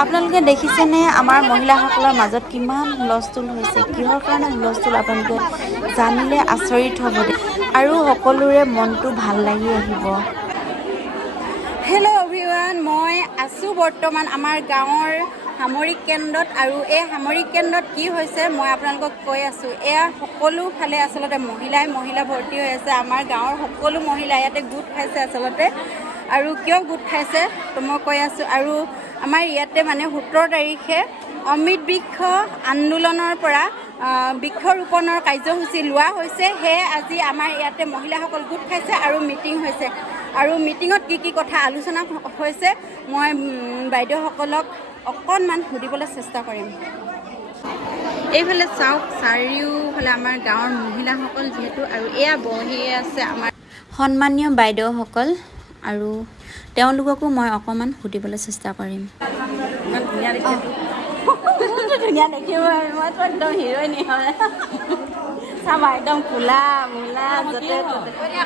আপোনালোকে দেখিছেনে আমাৰ মহিলাসকলৰ মাজত কিমান হুলস্থুল হৈছে কিহৰ কাৰণে হুলস্থুল আপোনালোকে জানিলে আচৰিত হ'ব আৰু সকলোৰে মনটো ভাল লাগি আহিব হেল্ল' এভৰিৱান মই আছোঁ বৰ্তমান আমাৰ গাঁৱৰ সামৰিক কেন্দ্ৰত আৰু এই সামৰিক কেন্দ্ৰত কি হৈছে মই আপোনালোকক কৈ আছোঁ এয়া সকলো ফালে আচলতে মহিলা ভৰ্তি হৈ আছে আমাৰ গাঁৱৰ সকলো মহিলা ইয়াতে গোট খাইছে আচলতে আৰু কিয় গোট খাইছে তো মই কৈ আছোঁ আৰু আমাৰ ইয়াতে মানে 17 তাৰিখে অমৃত বৃক্ষ আন্দোলনৰ পৰা বৃক্ষৰোপণৰ কাৰ্যসূচী লোৱা হৈছে সেয়ে আজি আমাৰ ইয়াতে মহিলাসকল গোট খাইছে আৰু মিটিং হৈছে আৰু মিটিঙত কি কথা আলোচনা হৈছে মই বাইদেউসকলক অকণমান সুধিবলৈ চেষ্টা কৰিম এইফালে চাওক চাৰিওফালে আমাৰ গাঁৱৰ মহিলাসকল যিহেতু আৰু এয়া বহি আছে আমাৰ সন্মানীয় বাইদেউসকল আৰু তেওঁলোককো মই অকণমান সুধিবলৈ চেষ্টা কৰিম ইমান ধুনীয়া দেখিছোঁ ধুনীয়া দেখিব মইতো একদম হিৰ'ইন হয় চাবা একদম কোলা মূলা য'তে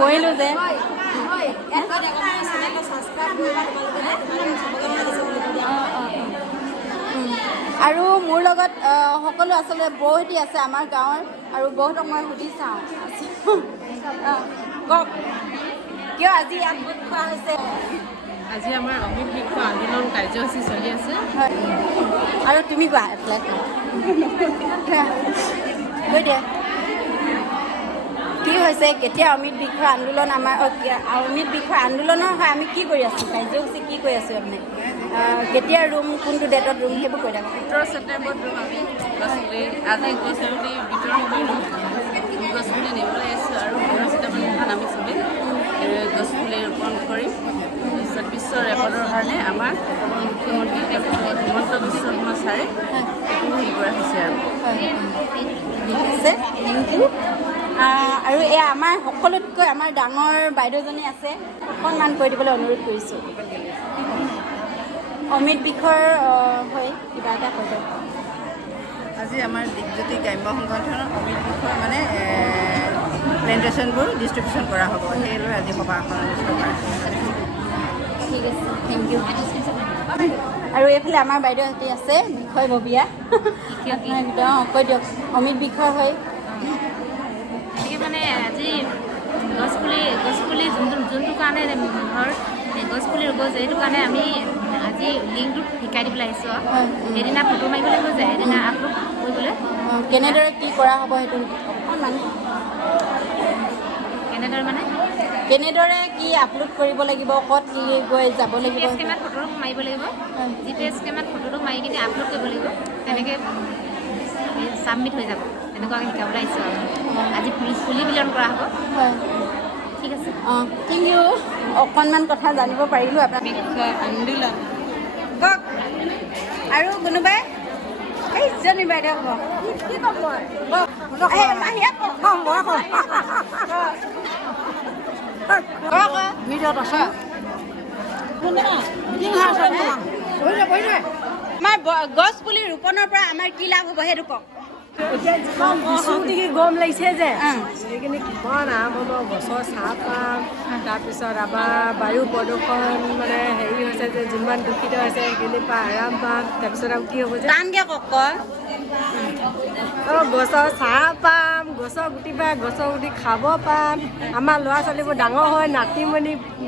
কৰিলোঁ যে আৰু মোৰ লগত সকলো আচলতে বৌহতি আছে আমাৰ গাঁৱৰ আৰু বৌহতক মই সুধি চাওঁ কওক কিয় আজি ইয়াত গোট খোৱা হৈছে আজি আমাৰ অমৃত বৃক্ষ আন্দোলন কাৰ্যসূচী চলি আছে আৰু তুমি কোৱা কৈ দিয়া কি হৈছে কেতিয়া অমৃত বৃক্ষ আন্দোলন আমাৰ অমৃত বৃক্ষ আন্দোলনৰ হয় আমি কি কৰি আছোঁ কাৰ্যসূচী কি কৰি আছোঁ আপুনি কেতিয়া ৰুম কোনটো ডেটত ৰুম সেইবোৰ কৈ থাকক 17 ছেপ্টেম্বৰত ৰুম আমি গছপুলি আজি গছপুলি বিতৰণ কৰিলোঁ গছপুলি নিবলৈ আহিছোঁ আৰু 15 ছেপ্টেম্বৰত আমি চবেই গছপুলি ৰোপণ কৰিম তাৰপিছত বিশ্ব ৰেকৰ্ডৰ কাৰণে আমাৰ মুখ্যমন্ত্ৰী হিমন্ত বিশ্ব শৰ্মা ছাৰে হেৰি কৰা হৈছে আৰু ঠিক আছে থেংক ইউ আৰু এয়া আমাৰ সকলোতকৈ আমাৰ ডাঙৰ বাইদেউজনী আছে অকণমান কৈ দিবলৈ অনুৰোধ কৰিছোঁ অমৃত বৃক্ষৰ হৈ কিবা এটা কৈ দিয়ক আজি আমাৰ দীপজ্যোতি গ্ৰাম্য সংগঠনৰ অমৃত বৃক্ষৰ মানে প্লেণ্টেশ্যনবোৰ ডিষ্ট্ৰিবিউশ্যন কৰা হ'ব সেইলৈ আজি সভা এখন অনুষ্ঠিত কৰা ঠিক আছে থেংক ইউ আৰু এইফালে আমাৰ বাইদেউহঁতি আছে বিষয়ববীয়া একদম কৈ দিয়ক অমৃত বৃক্ষৰ হৈ মানে আজি গছপুলি যোনটো কাৰণে ধৰ গছপুলি ৰুব যে সেইটো কাৰণে আমি আজি লিংকটোত শিকাই দিবলৈ আহিছোঁ সেইদিনা ফটো মাৰিবলৈ হৈ যায় সেইদিনা আপলোড কৰিবলৈ কেনেদৰে কি কৰা হ'ব সেইটো অকণমান কেনেদৰে মানে কেনেদৰে কি আপলোড কৰিব লাগিব ক'ত কি গৈ যাব লাগিব স্কেমত ফটোটো মাৰিব লাগিব জিপিএছ স্কেমত ফটোটো মাৰি কিনে আপলোড কৰিব লাগিব তেনেকৈ ছাবমিট হৈ যাব তেনেকুৱাকৈ শিকাবলৈ আহিছোঁ আজি পুলি বিতৰণ কৰা হ'ব হয় ঠিক আছে থেংক ইউ অকণমান কথা জানিব পাৰিলোঁ আপোনাৰ বৃক্ষ আন্দোলন কওক আৰু কোনোবাই এইজনী বাইদেউ কওক কি ক'ম মই ভিডিঅ'ত আছে আমাৰ গছ পুলি ৰোপণৰ পৰা আমাৰ কি লাভ হ'ব সেইটো কওক গৰম লাগিছে যে সেইখিনি কিমান আৰাম হ'ব গছৰ ছাঁ পাম তাৰপিছত আমাৰ বায়ু প্ৰদূষণ মানে হেৰি হৈছে যে যিমান দূষিত হৈছে সেইখিনিৰ পৰা আৰাম পাম তাৰপিছত আৰু কি হ'ব যে টানকৈ কওক গছৰ ছাঁ পাম গছৰ গুটি পাই গছৰ গুটি খাব পাম আমাৰ ল'ৰা ছোৱালীবোৰ ডাঙৰ হয়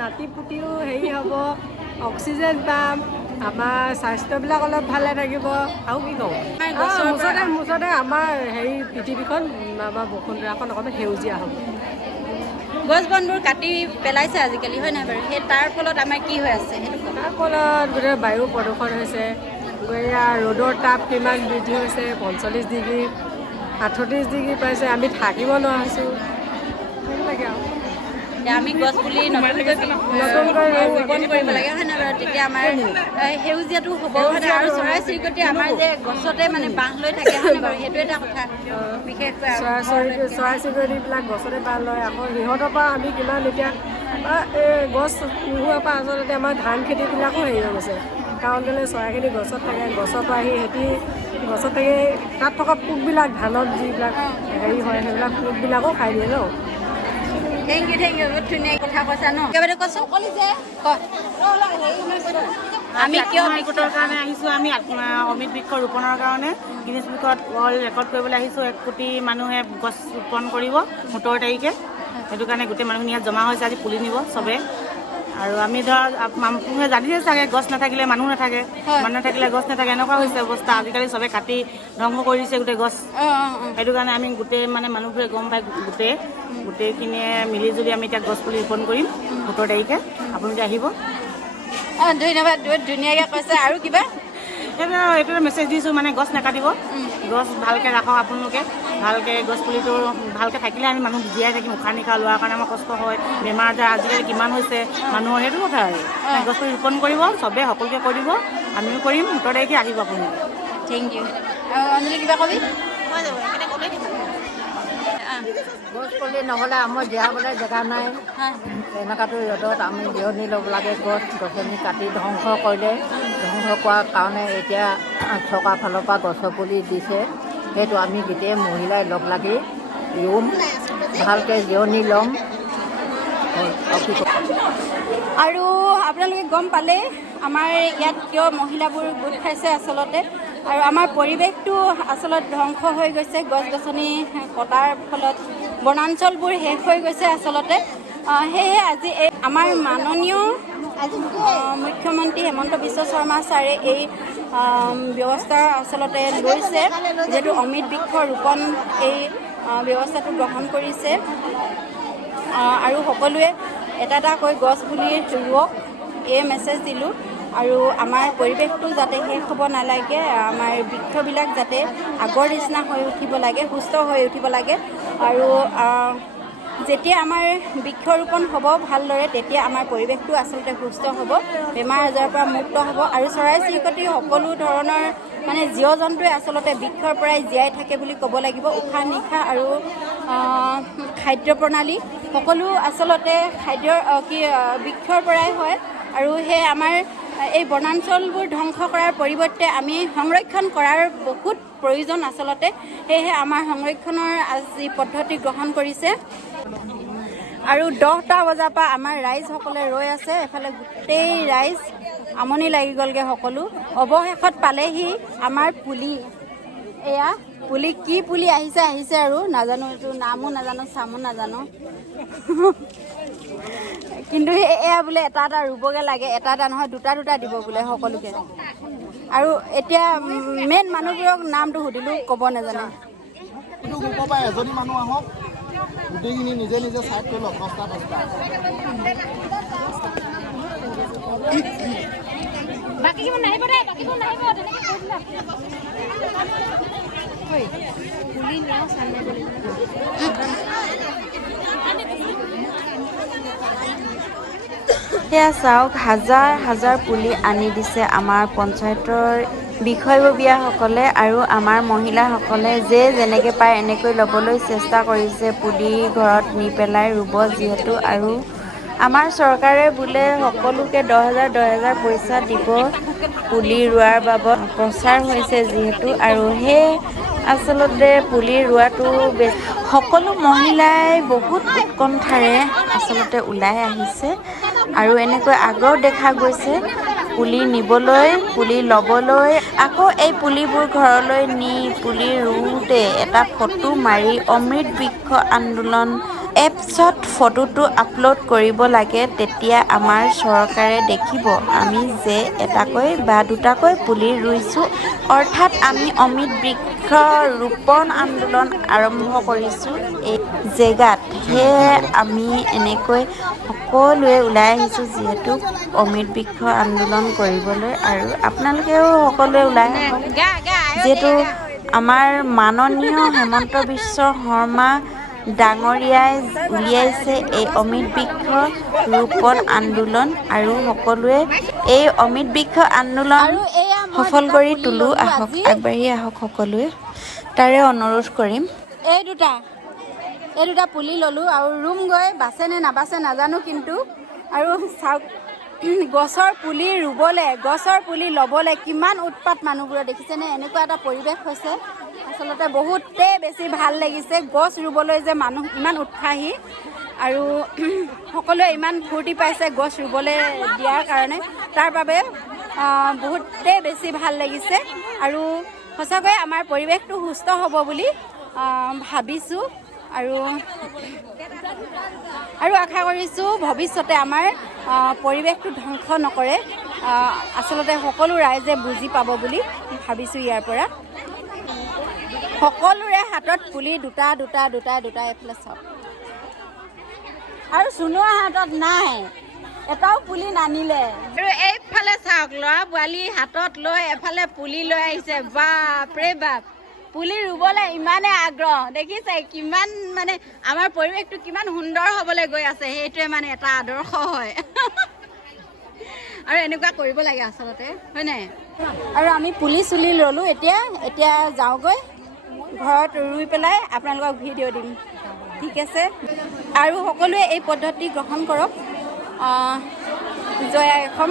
নাতি পুতিও হেৰি হ'ব অক্সিজেন পাম আমাৰ স্বাস্থ্যবিলাক অলপ ভালে থাকিব আৰু কি কওঁ মুঠতে আমাৰ হেৰি পৃথিৱীখন আমাৰ বসুন্ধৰাখন অকণমান সেউজীয়া হ'ব গছ বনবোৰ কাটি পেলাইছে আজিকালি হয় নাই বাৰু সেই তাৰ ফলত আমাৰ কি হৈ আছে সেইটো তাৰ ফলত গোটেই বায়ু প্ৰদূষণ হৈছে ৰ'দৰ তাপ কিমান বৃদ্ধি হৈছে 45 ডিগ্ৰী 38 ডিগ্ৰী পাইছে আমি থাকিব নোৱাৰা হৈছোঁ সেইবিলাকে আৰু আমি গছ পুলি নতুনকৈ ৰোপণ কৰিব লাগে হয় নাই বাৰু তেতিয়া আমাৰ সেউজীয়াটো হ'ব আৰু চৰাই চিৰিকটি আমাৰ যে গছতে মানে বাঁহ লৈ থাকে হয় নাই বাৰু সেইটো এটা কথা বিশেষকৈ চৰাই চিৰিকটিবিলাক গছতে বাঁহ লয় আকৌ সিহঁতৰ পৰা আমি কিমান এতিয়া গছ নোহোৱাৰ পৰা আচলতে আমাৰ ধান খেতিবিলাকো হেৰি হৈ গৈছে কাৰণ কেলৈ চৰাইখিনি গছত থাকে গছৰ পৰা আহি সিহঁতি গছত থাকে তাত থকা পোকবিলাক ধানত যিবিলাক হেৰি হয় সেইবিলাক পোকবিলাকো খাই দিয়ে ন থেংক ইউ বহুত ধুনীয়া কথা কৈছা ন একেবাৰে কৈছোঁ আমি কিয় গোটৰ কাৰণে আহিছোঁ আমি অমৃত বৃক্ষ ৰোপণৰ কাৰণে গিনিজ বুকত ৱৰ্ল্ড ৰেকৰ্ড কৰিবলৈ আহিছোঁ 1 কোটি মানুহে গছ ৰোপণ কৰিব 17 তাৰিখে সেইটো কাৰণে গোটেই মানুহখিনি ইয়াত জমা হৈছে আজি পুলি নিব চবে আৰু আমি ধৰ মানুহে জানিছে চাগে গছ নাথাকিলে মানুহ নাথাকে মানুহ নাথাকিলে গছ নাথাকে এনেকুৱা হৈছে অৱস্থা আজিকালি চবে কাটি ধ্বংস কৰি দিছে গোটেই গছ সেইটো কাৰণে আমি গোটেই মানে মানুহবোৰে গম পাই গোটেইখিনিয়ে মিলিজুলি আমি এতিয়া গছ পুলি ৰোপণ কৰিম 17 তাৰিখে আপোনালোকে আহিব ধন্যবাদ ধুনীয়াকৈ কৈছে আৰু কিবা এইটো মেছেজ দিছোঁ মানে গছ নাকাটিব গছ ভালকৈ ৰাখক আপোনালোকে ভালকৈ গছ পুলিটো ভালকৈ থাকিলে আমি মানুহ জীয়াই থাকিম উশাহ নিশাহ লোৱাৰ কাৰণে আমাৰ কষ্ট হয় বেমাৰ আজাৰ আজিকালি কিমান হৈছে মানুহৰ সেইটো কথা আৰু গছ পুলি ৰোপণ কৰিব চবেই সকলোকে কৰিব আমিও কৰিম 17 তাৰিখে আহিব আপোনালোকে থেংক ইউ অঞ্জলি কিবা কবি গছ পুলি নহ'লে আমাৰ জীয়াবলৈ জেগা নাই এনেকুৱাটো ৰ'দত আমি জিৰণি ল'ব লাগে গছ-গছনি কাটি ধ্বংস কৰিলে ধ্বংস কৰাৰ কাৰণে এতিয়া চৰকাৰৰ ফালৰ পৰা গছৰ পুলি দিছে সেইটো আমি গোটেই মহিলাই লগ লাগি ৰুম ভালকৈ জিৰণি ল'ম আৰু আপোনালোকে গম পালে আমাৰ ইয়াত কিয় মহিলাবোৰ গোট খাইছে আচলতে আৰু আমাৰ পৰিৱেশটো আচলতে ধ্বংস হৈ গৈছে গছ গছনি কটাৰ ফলত বনাঞ্চলবোৰ শেষ হৈ গৈছে আচলতে সেয়ে আজি এই আমাৰ মাননীয় মুখ্যমন্ত্ৰী হেমন্ত বিশ্ব শৰ্মা ছাৰে এই ব্যৱস্থা আচলতে লৈছে যিহেতু অমৃত বৃক্ষ ৰোপণ এই ব্যৱস্থাটো গ্ৰহণ কৰিছে আৰু সকলোৱে এটা এটাকৈ গছ পুলি ৰুৱক এই মেছেজ দিলোঁ আৰু আমাৰ পৰিৱেশটো যাতে শেষ হ'ব নালাগে আমাৰ বৃক্ষবিলাক যাতে আগৰ নিচিনা হৈ উঠিব লাগে সুস্থ হৈ উঠিব লাগে আৰু যেতিয়া আমাৰ বৃক্ষৰোপণ হ'ব ভালদৰে তেতিয়া আমাৰ পৰিৱেশটো আচলতে সুস্থ হ'ব বেমাৰ আজাৰৰ পৰা মুক্ত হ'ব আৰু চৰাই চিৰিকটি সকলো ধৰণৰ মানে জীৱ জন্তুৱে আচলতে বৃক্ষৰ পৰাই জীয়াই থাকে বুলি ক'ব লাগিব উশাহ নিশাহ আৰু খাদ্য প্ৰণালী সকলো আচলতে বৃক্ষৰ পৰাই হয় আৰু সেই আমাৰ এই বনাঞ্চলবোৰ ধ্বংস কৰাৰ পৰিৱৰ্তে আমি সংৰক্ষণ কৰাৰ বহুত প্ৰয়োজন আচলতে সেয়েহে আমাৰ সংৰক্ষণৰ আজি পদ্ধতি গ্ৰহণ কৰিছে আৰু 10টা বজাৰ পৰা আমাৰ ৰাইজসকলে ৰৈ আছে এফালে গোটেই ৰাইজ আমনি লাগি গ'লগৈ সকলো অৱশেষত পালেহি আমাৰ পুলি এয়া পুলি কি পুলি আহিছে আৰু নাজানো এইটো নামো নাজানো চামো নাজানো কিন্তু এয়া বোলে এটা এটা ৰুবগৈ লাগে এটা এটা নহয় দুটা দিব বোলে সকলোকে আৰু এতিয়া মেইন মানুহবোৰক নামটো সুধিলোঁ ক'ব নাজানে এজনী মানুহ আহক গোটেইখিনি নিজে নিজে চাইড কৰি লওক 10টা বাকীবোৰ নাহিব দে বাকীবোৰ নাহিব তেনেকৈ কৈ দিলা পুলি নিয়াও চালে সেয়া চাওক হাজাৰ হাজাৰ পুলি আনি দিছে আমাৰ পঞ্চায়তৰ বিষয়ববীয়াসকলে আৰু আমাৰ মহিলাসকলে যেনেকৈ পায় এনেকৈ ল'বলৈ চেষ্টা কৰিছে পুলি ঘৰত নি পেলাই ৰুব যিহেতু আৰু আমাৰ চৰকাৰে বোলে সকলোকে 10,000 পইচা দিব পুলি ৰোৱাৰ বাবদ প্ৰচাৰ হৈছে যিহেতু আৰু সেই আচলতে পুলি ৰোৱাটো সকলো মহিলাই বহুত উৎকণ্ঠাৰে আচলতে ওলাই আহিছে আৰু এনেকৈ আগ্ৰহ দেখা গৈছে পুলি নিবলৈ পুলি ল'বলৈ আকৌ এই পুলিবোৰ ঘৰলৈ নি পুলি ৰুওঁতে এটা ফটো মাৰি অমৃত বৃক্ষ আন্দোলন এপছত ফটোটো আপলোড কৰিব লাগে তেতিয়া আমাৰ চৰকাৰে দেখিব আমি যে এটাকৈ বা দুটাকৈ পুলি ৰুইছোঁ অৰ্থাৎ আমি অমৃত বৃক্ষ ৰোপণ আন্দোলন আৰম্ভ কৰিছোঁ এই জেগাত সেয়ে আমি এনেকৈ সকলোৱে ওলাই আহিছোঁ যিহেতু অমৃত বৃক্ষ আন্দোলন কৰিবলৈ আৰু আপোনালোকেও সকলোৱে ওলাই আহক যিহেতু আমাৰ মাননীয় হেমন্ত বিশ্ব শৰ্মা ডাঙৰীয়াই উলিয়াইছে এই অমৃত বৃক্ষ ৰোপণ আন্দোলন আৰু সকলোৱে এই অমৃত বৃক্ষ আন্দোলন সফল কৰি তোলো আহক আগবাঢ়ি আহক সকলোৱে তাৰে অনুৰোধ কৰিম এই দুটা পুলি ল'লোঁ আৰু ৰুম গৈ বাচে নে নাবাচে নাজানো কিন্তু আৰু চাওক গছৰ পুলি ৰুবলৈ গছৰ পুলি ল'বলৈ কিমান উৎপাত মানুহবোৰে দেখিছেনে এনেকুৱা এটা পৰিৱেশ হৈছে আচলতে বহুতেই বেছি ভাল লাগিছে গছ ৰুবলৈ যে মানুহ ইমান উৎসাহী আৰু সকলোৱে ইমান ফূৰ্তি পাইছে গছ ৰুবলৈ দিয়াৰ কাৰণে তাৰ বাবে বহুতেই বেছি ভাল লাগিছে আৰু সঁচাকৈ আমাৰ পৰিৱেশটো সুস্থ হ'ব বুলি ভাবিছোঁ আৰু আশা কৰিছোঁ ভৱিষ্যতে আমাৰ পৰিৱেশটো ধ্বংস নকৰে। আচলতে সকলো ৰাইজে বুজি পাব বুলি ভাবিছোঁ। ইয়াৰ পৰা সকলোৰে হাতত পুলি দুটা দুটা দুটা দুটা এফালে চাওক আৰু চুনুৰ হাতত নাই এটাও পুলি নানিলে আৰু এইফালে চাওক ল'ৰা ছোৱালী হাতত লৈ এফালে পুলি লৈ আহিছে। বাপৰে বাপ পুলি ৰুবলৈ ইমানেই আগ্ৰহ দেখিছে কিমান মানে আমাৰ পৰিৱেশটো কিমান সুন্দৰ হ'বলৈ গৈ আছে সেইটোৱে মানে এটা আদৰ্শ হয় আৰু এনেকুৱা কৰিব লাগে আচলতে হয় নাই। আৰু আমি পুলি চুলি ল'লোঁ এতিয়া যাওঁগৈ ঘৰত ৰুই পেলাই আপোনালোকক ভিডিঅ' দিম ঠিক আছে। আৰু সকলোৱে এই পদ্ধতি গ্ৰহণ কৰক। জয় অসম।